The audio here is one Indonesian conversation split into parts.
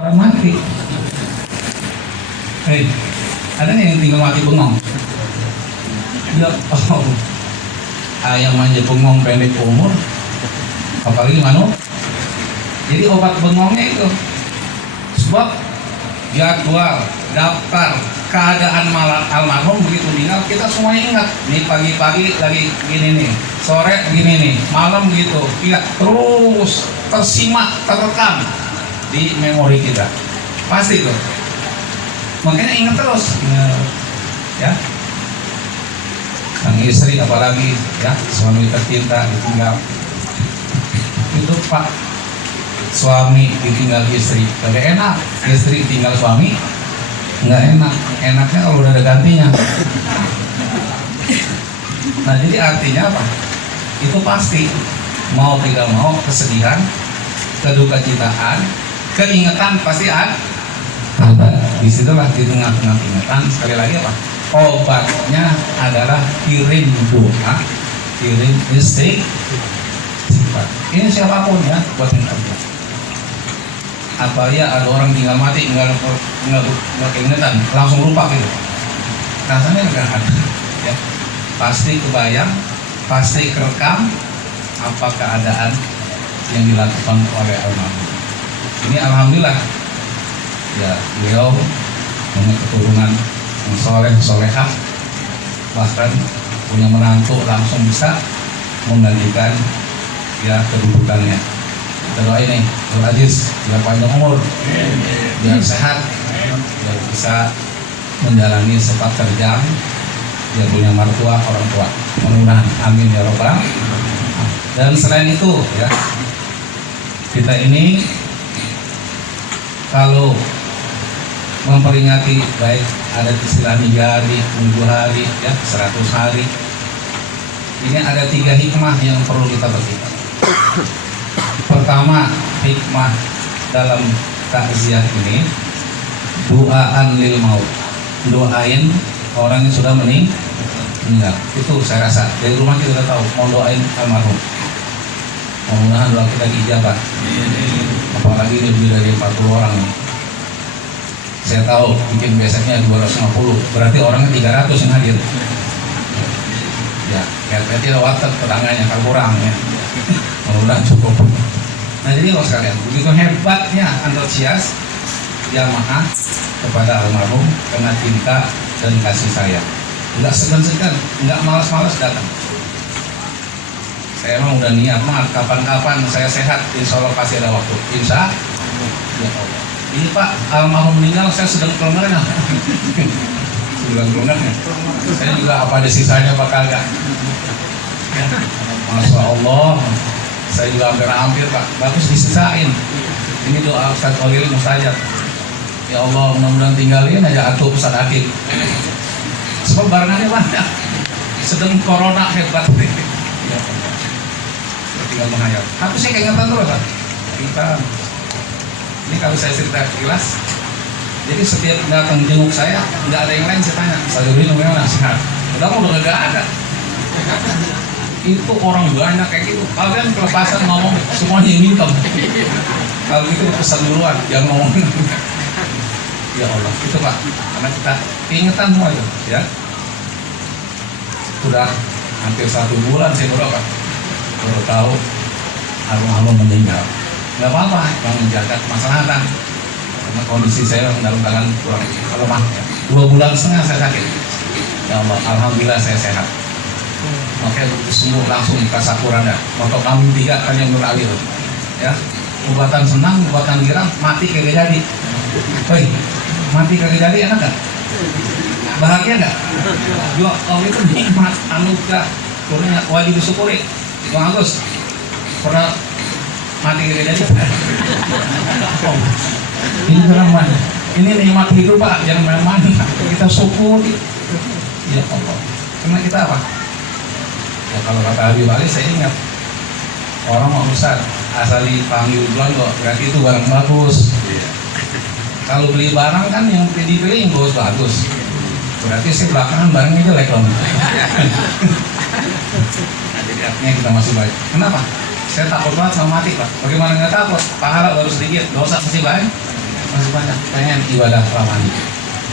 Orang mati. Ada nggak yang tinggal mati bengong? Ya, ayam aja bengong pendek umur, apalagi manu. Jadi obat bengongnya itu sebab jadwal, daftar, keadaan almarhum begitu meninggal kita semuanya ingat. Nih pagi-pagi lagi gini nih, sore gini nih, malam gitu. Tidak terus tersimak, terekam di memori kita. Pasti itu. Makanya ingat terus. Ya. Sang istri apalagi ya, suami tercinta ditinggal. Itu Pak, suami ditinggal istri gak enak, istri tinggal suami nggak enak. Enaknya kalau udah ada gantinya. Nah jadi artinya apa? Itu pasti mau tidak mau kesedihan, keduka citaan, keingetan pasti ada. Disitulah di tengah-tengah ingatan sekali lagi apa? Obatnya adalah kirim doa, kirim istighfar. Ini siapapun ya buat yang kerja. Apa ya ada orang tinggal mati nggak keingetan, langsung lupa gitu. Rasanya nggak ada. Ya. Pasti kebayang, pasti kerekam apa keadaan yang dilakukan oleh almarhum. Ini alhamdulillah ya beliau punya keturunan yang solehah, bahkan punya menantu langsung bisa menggantikan ya kedudukannya. Kita doain nih Nur Aziz biar panjang umur, biar sehat, biar bisa menjalani sepak terjang, biar punya mertua orang tua. Mudah-mudahan amin ya robbal. Dan selain itu ya kita ini kalau memperingati baik ada istilah 3 hari, 7 hari, ya 100 hari. Ini ada 3 hikmah yang perlu kita petik. Pertama, hikmah dalam takziah ini doaan lil maut. Doain orang yang sudah meninggal. Itu saya rasa dari rumah kita sudah tahu mau doain almarhum. Mudah-mudahan doa kita dijabah. Apalagi lebih dari 40 orang nih. Saya tahu bikin besoknya 250, berarti orangnya 300 yang hadir. Ya, berarti ada waktu tetangganya kalau kurang ya. Mudah-mudahan cukup. Nah jadi kalau sekalian, begitu hebatnya antusias jamaah kepada almarhum karena cinta dan kasih sayang. Enggak segan-segan, enggak malas-malas datang. Saya emang udah niat mah kapan-kapan saya sehat, insya Allah pasti ada waktu. Insya Allah. Ini Pak, almarhum meninggal saya sedang kelengarnya. Sedang kelengarnya. Saya juga apa ada sisanya Pak kagak. Ya. Masya Allah. Saya juga hampir Pak. Bagus disisain. Ini doa Ustaz Khalil Mustajab. Ya Allah, mudah-mudahan tinggalin aja atuh Ustaz Akib. Sebab barengannya banyak. Sedang corona hebat. Ya. Tinggal menghayal. Aku sih keingetan terus Pak. Kita ini kalau saya cerita jelas, jadi setiap datang jenguk saya, nggak ada yang lain saya tanya, saya dulu namanya sehat. Udah nggak ada. Itu orang banyak kayak gitu. Kalian kelepasan ngomong semuanya minta. Kalau gitu pesan duluan, jangan ngomong. Ya Allah, itu Pak, karena kita keingetan semua itu, ya. Sudah hampir 1 bulan saya baru tahu almarhum meninggal. Nggak apa-apa, yang menjaga kemaslahatan karena kondisi saya dalam keadaan kurang lemah ya. 2,5 bulan saya sakit. Ya Allah, alhamdulillah saya sehat. Makanya sembuh langsung ke Sakuranda. Untuk kami 3 kan yang beralir ya. Obatan senang, obatan girang, mati kagak jadi. Woi, mati kagak jadi enak gak? Bahagia gak? Juga Allah itu nikmat, anugerah, kurnia wajib disyukuri. Bang Agus pernah mati kagak jadi. Ini memang ini nikmat hidup Pak, jangan main-main. Kita syukuri. Ya Allah. Karena kita apa? Ya kalau kata Habib Ali saya ingat orang mau Ustaz asal dipanggil duluan kok berarti itu barang bagus. Kalau beli barang kan yang dipilih yang bagus. Berarti sih belakangan barangnya jelek loh. Jadi artinya kita masih baik. Kenapa? Saya takut banget sama mati Pak. Bagaimana nggak takut? Pahala baru sedikit, dosa masih banyak. masih banyak pengen ibadah ramani.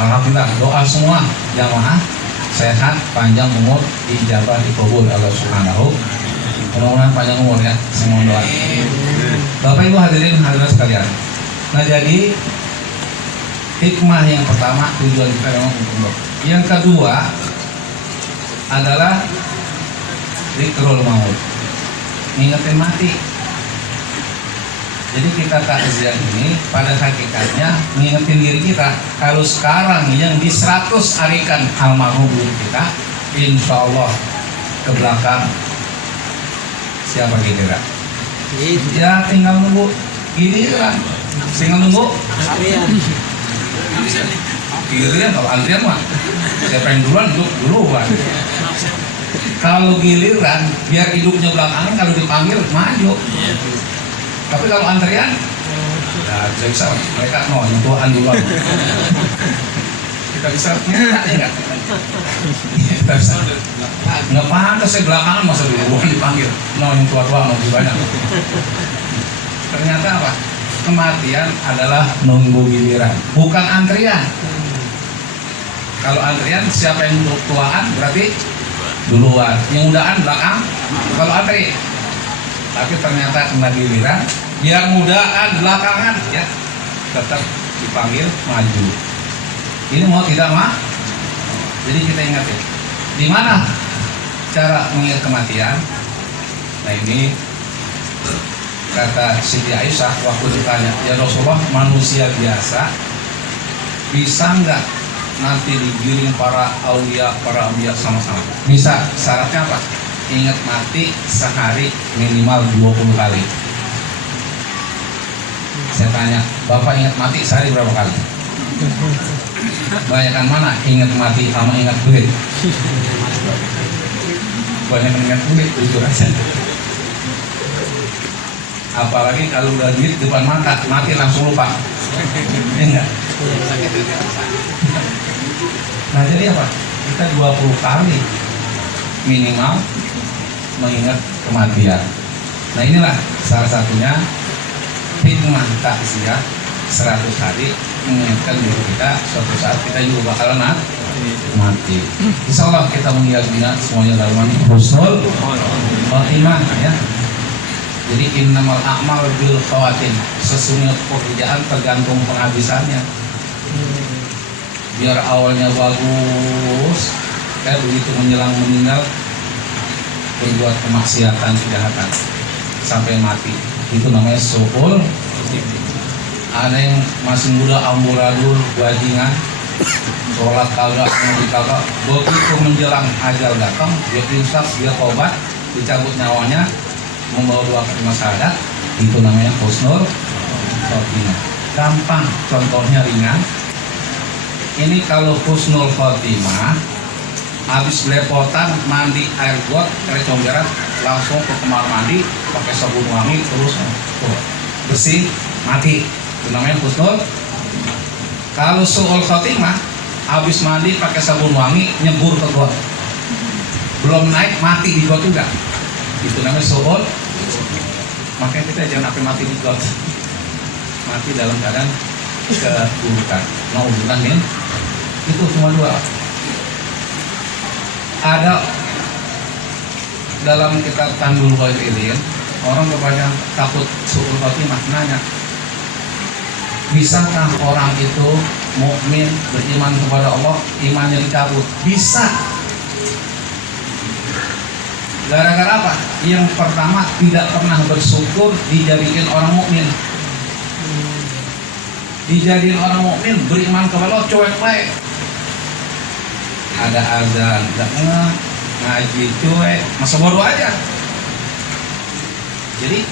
Alhamdulillah doa semua jamaah sehat, panjang umur, diijabah, dikabul Allah Subhanahu. Mudah-mudahan panjang umur ya, semua doa. Bapak Ibu hadirin hadirat sekalian. Nah jadi hikmah yang pertama tujuan kita memang untuk. Yang kedua adalah zikrul maut, ngingetin mati. Jadi kita takziah ini pada hakikatnya ngingetin diri kita kalau sekarang yang di 100 arikan almarhum guru kita, insya Allah ke belakang siapa kira? Ya tinggal nunggu giliran, tinggal nunggu giliran. Kalau antrian mah siapa yang duluan. Kalau giliran biar hidupnya belakangan, kalau dipanggil maju. Tapi kalau antrian, ya bisa mereka nyentuhan duluan. Kita bisa enggak? Kita bisa. Nggak pantas saya belakangan masa duluan dipanggil. Yang tua-tua mau gimana? Ternyata apa? Kematian adalah nunggu giliran, bukan antrian. Kalau antrian siapa yang tuaan berarti duluan, yang mudaan belakang. Kalau antri, tapi ternyata kena giliran, biar mudaan belakangan ya tetap dipanggil maju. Ini mau tidak mah? Jadi kita ingat ya, di mana cara mengingat kematian? Nah ini kata Siti Aisyah waktu ditanya, ya Rasulullah, manusia biasa bisa nggak nanti digiring para aulia, para ambiya sama-sama? Bisa. Syaratnya apa? Ingat mati sehari minimal 20 kali. Saya tanya, Bapak ingat mati sehari berapa kali? Banyakan mana? Ingat mati sama ingat duit? Banyak ingat duit, jujur aja. Apalagi kalau udah duit depan mata, mati langsung lupa. Enggak. Nah jadi apa? Kita 20 kali minimal mengingat kematian. Nah inilah salah satunya hikmah takziah 100 hari mengingatkan diri kita suatu saat kita juga bakalan mati. Insya Allah kita mengingat semuanya dalam husnul khotimah ya. Jadi innamal a'mal bil khawatim, sesungguhnya pekerjaan tergantung penghabisannya. Biar awalnya bagus, begitu menjelang meninggal berbuat kemaksiatan, kejahatan sampai mati. Itu namanya su'ul. Ada yang masih muda amburadul, bajingan, sholat kagak, ngaji kagak, begitu menjelang ajal datang, dia insaf, dia tobat, dicabut nyawanya, membawa 2 kalimat syahadat. Itu namanya husnul khotimah. Gampang, contohnya ringan. Ini kalau husnul khotimah, habis belepotan mandi air got, kere comberan, langsung ke kamar mandi pakai sabun wangi, terus bersih, mati. Itu namanya husnul. Kalau su'ul khotimah, habis mandi pakai sabun wangi, nyebur ke got, belum naik mati di got juga. Itu namanya su'ul. Makanya kita jangan sampai mati di got, mati dalam keadaan keburukan. Nauzubillah min. Itu cuma 2. Ada dalam kitab Tandul Ghairil, orang berbanyak takut su'ul khotimah, nanya, bisakah orang itu mukmin beriman kepada Allah, imannya dicabut? Bisa. Gara-gara apa? Yang pertama, tidak pernah bersyukur dijadiin orang mukmin. Dijadiin orang mukmin beriman kepada Allah cuek baik. Ada azan, enggak ngaji cuek, masa bodoh aja. Jadi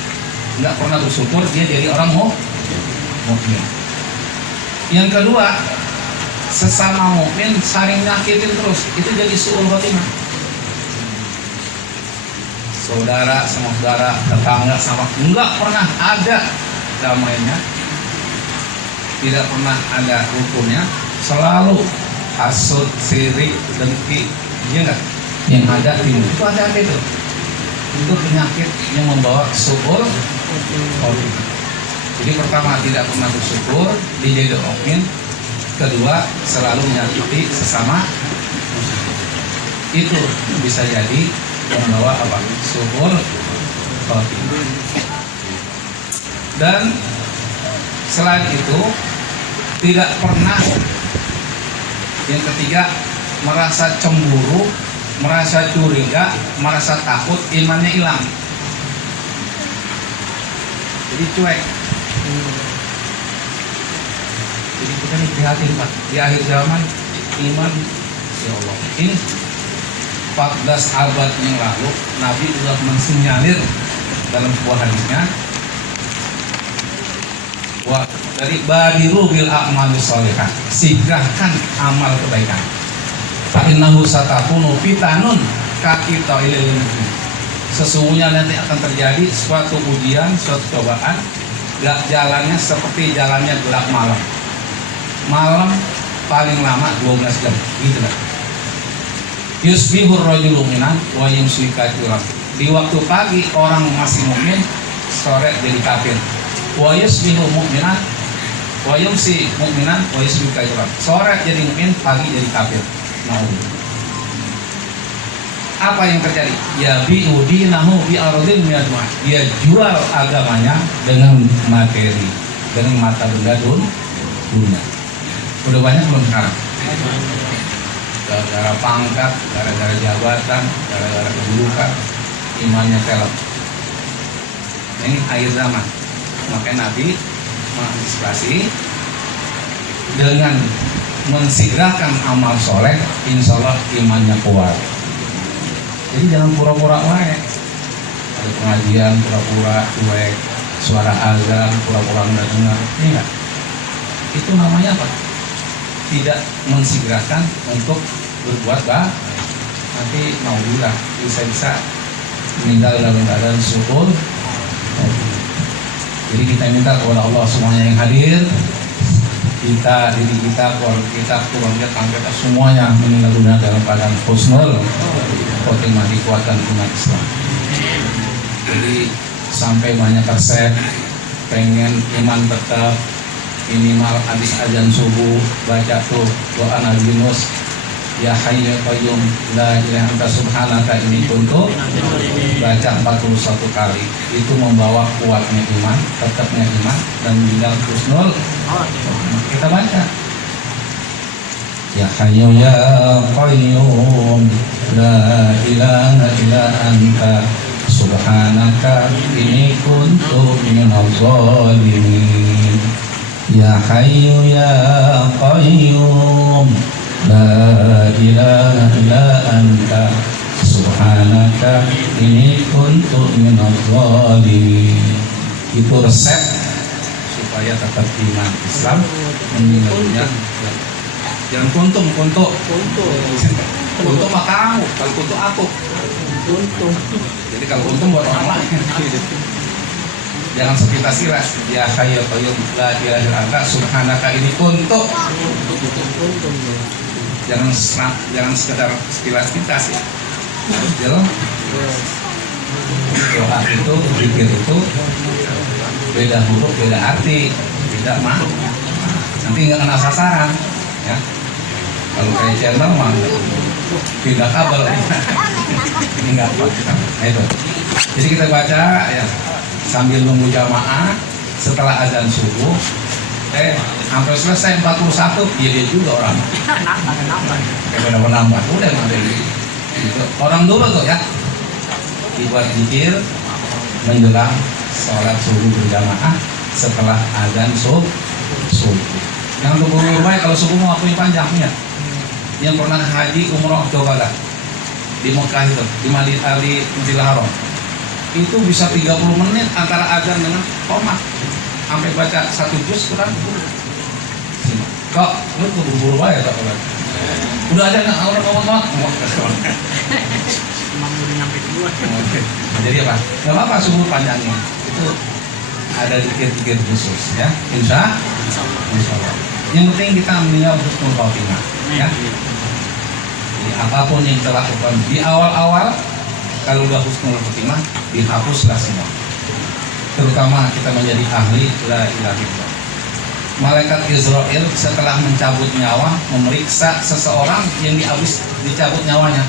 nggak pernah bersyukur dia jadi orang mukmin. Yang kedua, sesama mukmin saling nyakitin terus, itu jadi su'ul khotimah. Saudara sama saudara, tetangga sama, nggak pernah ada damainya, tidak pernah ada rukunnya, selalu hasud, sirik, dengki, ya enggak? Yang ada timbul itu ada itu penyakit yang membawa su'ul khotimah. Jadi pertama, tidak pernah bersyukur, dijadi mukmin. Kedua, selalu menyakiti sesama muslim. Itu bisa jadi membawa apa? Syukur khotimah. Dan selain itu, tidak pernah, yang ketiga, merasa cemburu, merasa curiga, merasa takut, imannya hilang. Jadi cuek. Jadi kita nih prihatin Pak, di akhir zaman iman, ya Allah, ini 14 abad yang lalu Nabi sudah mensinyalir dalam sebuah hadisnya bahwa dari badiru bil a'malis sholihah, sigrahkan amal kebaikan. Fa innahu satakunu fitanun kaqita ilal mujrim. Sesungguhnya nanti akan terjadi suatu ujian, suatu cobaan, gak jalannya seperti jalannya gelap malam. Malam paling lama 12 jam, gitu lah. Yusbihur rajulu mu'minan wa yumsi kafiran. Di waktu pagi orang masih mukmin, sore jadi kafir. Wa yusbihu mu'minan wa yumsi mu'minan wa yusbihu kafiran. Sore jadi mukmin, pagi jadi kafir. Apa yang terjadi? Ya bi'udinahu bi'ardin miyadma. Dia jual agamanya dengan materi, dengan mata benda dunia. Udah banyak belum sekarang? Gara-gara pangkat, gara-gara jabatan, gara-gara kedudukan, imannya telok. Ini akhir zaman. Makanya Nabi mengantisipasi dengan mensigrahkan amal soleh, insya Allah imannya kuat. Jadi jangan pura-pura wae. Ada pengajian pura-pura cuek, suara azan pura-pura nggak dengar. Enggak. Itu namanya apa? Tidak mensigrahkan untuk berbuat baik. Nanti nauzubillah bisa-bisa meninggal dalam keadaan syukur. Jadi kita minta kepada Allah semuanya yang hadir, kita, diri kita, keluarga kita, keluarga kita semuanya meninggal dunia dalam keadaan husnul khotimah, dikuatkan umat Islam. Jadi sampai banyak resep pengen iman tetap, minimal habis azan subuh baca tuh doa Nabi Yunus, ya hayyu ya qayyum la ilaha anta subhanaka inni kuntu, baca 41 kali. Itu membawa kuatnya iman, tetapnya iman, dan meninggal husnul. Kita baca ya hayyu ya qayyum la ilaha illa anta subhanaka inni kuntu minadh dhalimin. Ya hayyu ya qayyum la ilaha illa anta subhanaka inni kuntu minadh dhalimin. Itu resep supaya tetap iman Islam, meninggal dunia. Jangan kuntum mah kamu, kalau kuntum aku. Jadi kalau kuntum buat orang lain. Jangan sepintas silas. Ya hayyu qayyum la ilaha illa anta subhanaka inni kuntu. Jangan sekedar sekilas-sekilas ya. Jalan. Doa itu, zikir itu beda huruf, beda arti, beda makna. Nanti nggak kena sasaran, ya. Kalau kayak channel mah pindah kabel, ini nggak apa. Nah itu. Jadi kita baca ya sambil nunggu jamaah setelah azan subuh. Sampai selesai 41, dia juga orang. Kayak menambah, udah nggak ada gitu. Orang dulu tuh ya dibuat zikir menjelang sholat subuh berjamaah setelah azan subuh. Yang lebih baik kalau subuh mau waktunya panjangnya. Yang pernah haji umroh cobalah di Mekah itu, di Masjidil Haram. Itu bisa 30 menit antara azan dengan qomat. Sampai baca 1 juz Quran. Kok lu buru-buru aja tak apa? Udah ada nggak orang ngomong? Nyampe dua. Jadi apa? Gak apa-apa subuh panjangnya. Itu ada dikit-dikit khusus ya. Insya Allah. Yang penting kita meninggal husnul khotimah ya. Jadi apapun yang kita lakukan di awal-awal, kalau udah husnul khotimah dihapuslah semua. terutama kita menjadi ahli la ilaha illallah. Malaikat Israel setelah mencabut nyawa memeriksa seseorang yang dicabut nyawanya,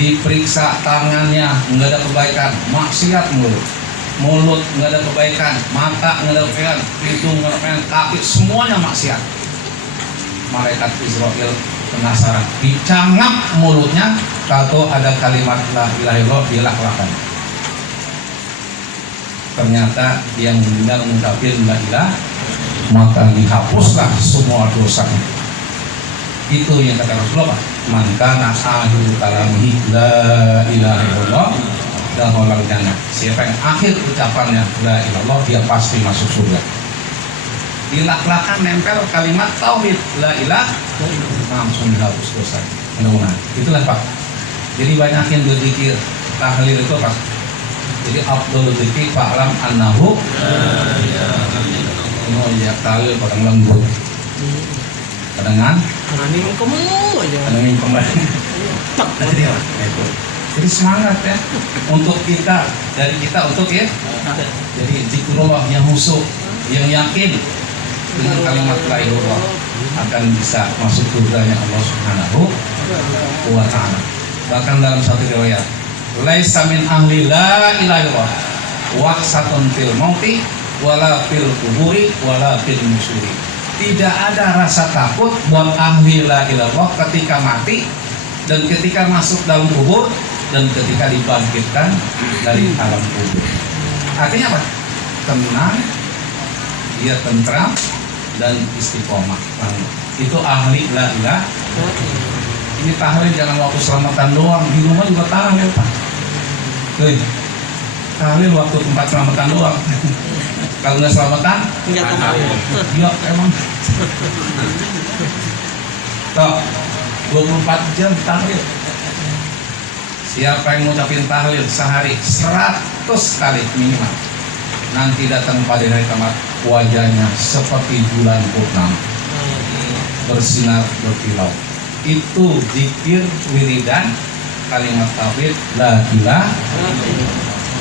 diperiksa tangannya nggak ada kebaikan, maksiat mulut nggak ada kebaikan, mata nggak ada kebaikan, hidung nggak ada kebaikan, kaki semuanya maksiat. Malaikat Israel penasaran, dicangap mulutnya, kalau ada kalimat la ilaha illallah dilak-lakan. Ternyata yang mendengar mengucapin la ilaha, maka dihapuslah semua dosanya. Itu yang kata Rasulullah, man kana akhiru kalamihi la ilaha illallah dakhalal jannah. Siapa yang akhir ucapannya la ilaha illallah, dia pasti masuk surga. Dilak-lakan nempel kalimat tauhid la ilaha, langsung dihapus dosa. Mudah-mudahan. Itulah Pak. Jadi banyakin berzikir, tahlil itu Pak. Jadi afdhalul dzikri fa'lam annahu ya tahlil pada lembut. Kadang-kadang jadi semangat ya untuk kita, dari kita untuk ya. Jadi zikrullah yang khusyuk, yang yakin dengan kalimat la ilaha illallah akan bisa masuk surganya Allah Subhanahu wa ta'ala. Bahkan dalam satu riwayat, laisa min ahli la ilaha illallah wahsatun fil mauti wala fil kuburi wala fil nusuri. Tidak ada rasa takut buat ahli la ilaha illallah ketika mati dan ketika masuk dalam kubur dan ketika dibangkitkan dari alam kubur. Artinya apa? Tenang, dia tentram dan istiqomah. Itu ahli la ilaha. Ini tahlil jangan waktu selamatan doang, di rumah juga tahlil Pak. Tahlil waktu tempat selamatan doang. Kalau nggak selamatan, ya emang. Toh, 24 jam tahlil. Siapa yang ngucapin tahlil sehari 100 kali minimal, nanti datang pada hari kiamat wajahnya seperti bulan purnama, bersinar berkilau. Itu zikir wiridan kalimat tauhid la ilaha,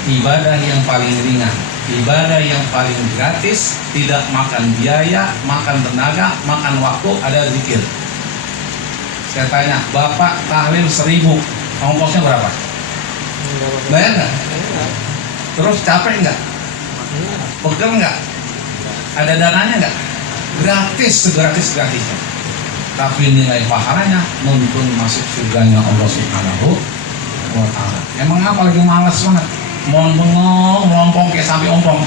ibadah yang paling ringan, ibadah yang paling gratis, tidak makan biaya, makan tenaga, makan waktu, ada zikir. Saya tanya, Bapak tahlil 1000, ongkosnya berapa? Bayar nggak? Terus capek nggak? Pegel nggak? Ada dananya nggak? Gratis, segratis-gratisnya. Tapi nilai pahalanya nuntun masuk surganya Allah Subhanahu wa ta'ala. Emang apa lagi malas banget? Mohon bengong, melompong kayak sapi ompong.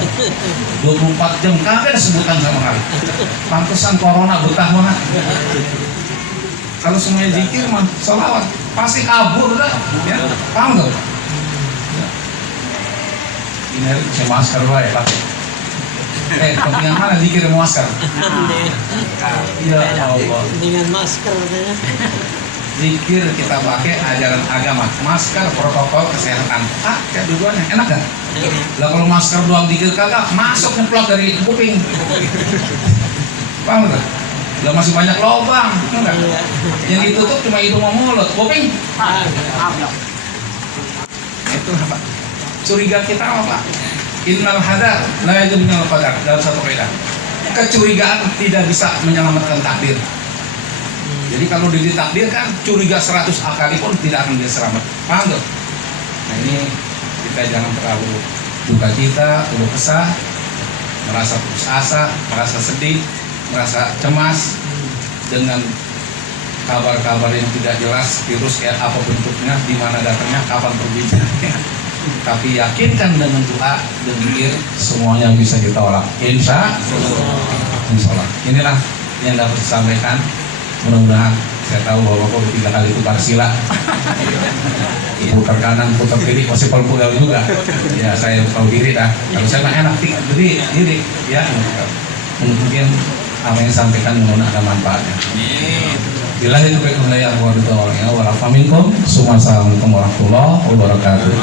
24 jam kagak ada sebutan sama kali. Pantesan corona betah banget. Kalau semuanya zikir mah selawat pasti kabur dah. Ya, paham nggak? Ini harus pakai masker ya Pak. Kepentingan mana zikir masker? Ya Allah. Dengan masker katanya. Zikir kita pakai ajaran agama, masker protokol kesehatan. Kayak dua-duanya enak kan? Lah kalau masker doang zikir kagak masuk nyemplok dari kuping. Paham nggak? Lah masih banyak lubang, enggak? Yang ditutup cuma hidung sama mulut, kuping. Itu apa? Curiga kita apa? Innal hadar la yajuz minal qadar, dalam satu kaidah. Kecurigaan tidak bisa menyelamatkan takdir. Jadi kalau ditakdirkan curiga 100 kali pun tidak akan bisa selamat. Paham nggak? Nah ini kita jangan terlalu duka cita, keluh kesah, merasa putus asa, merasa sedih, merasa cemas dengan kabar-kabar yang tidak jelas, virus kayak apa bentuknya, di mana datangnya, kapan perginya. Tapi yakinkan dengan doa dan zikir semuanya bisa ditolak. Insya Allah. Inilah yang dapat disampaikan. Mudah-mudahan saya tahu bahwa Bapak 3 kali tukar sila. Putar kanan, putar kiri, masih pegel juga. Ya saya tahu diri dah. Kalau saya mah enak diri, ya. Mungkin apa yang disampaikan menggunakan ada manfaatnya. Bila itu baik wilayah warahmatullahi wabarakatuh. Assalamualaikum warahmatullahi wabarakatuh.